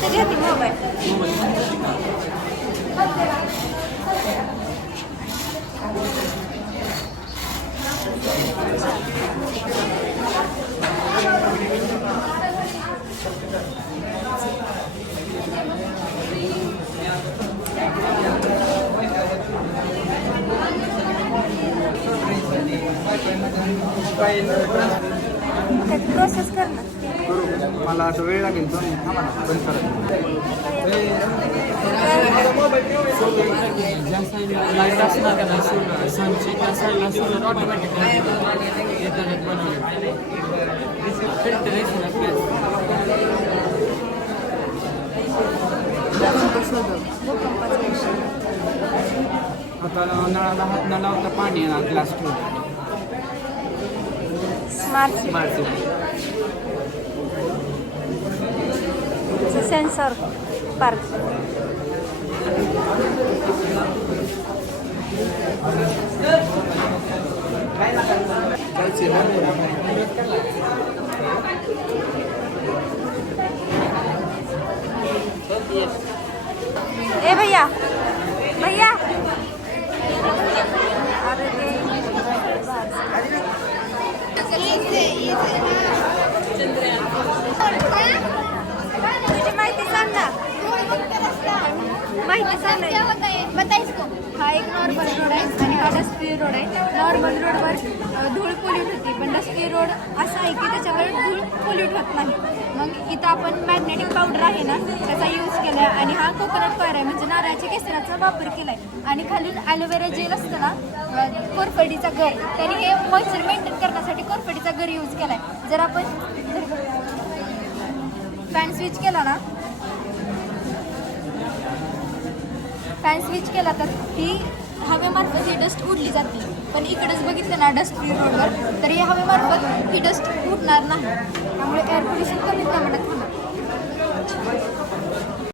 Подожди, мама. Thank you. त्याची process कर ना मला असं वेळ लागेल पण थांबा ना बंद करा. ज्या साईडला लाइट त्या साईडला आता नळाला हात न लावता पाणी येणार ग्लास ठेवून. Marci. Marci. Sensor Park. Yes. तुझी माहिती सांग ना. माहिती सांग ना. हा एक नॉर्मल रोड आहे आणि हा डस्टी रोड आहे. नॉर्मल रोडवर धूळ पोल्यूट होती. पण डस्टी रोड असा आहे की त्याच्यावर धूळ पोल्यूट होत नाही. मग इथं आपण मॅग्नेटिक पावडर आहे ना त्याचा यूज केला आहे आणि हा कोकोनट फायर आहे. म्हणजे नारळाच्या केसराचा वापर केला आहे आणि खालून ॲलोवेरा जेल असतं ना कोरफडीचा घर त्याने हे मॉइश्चर मेंटेन करण्यासाठी कोरफडीचा घर यूज केला आहे जर आपण फॅन स्विच केला ना फॅन स्विच केला तर ही हवेमार्फत ही डस्ट उडली जाते. पण इकडेच बघितलं ना डस्ट फ्री रोडवर तर या हवेमार्फत ही डस्ट उडणार नाही. त्यामुळे एअर पोल्युशन कमी प्रमाणात होणार.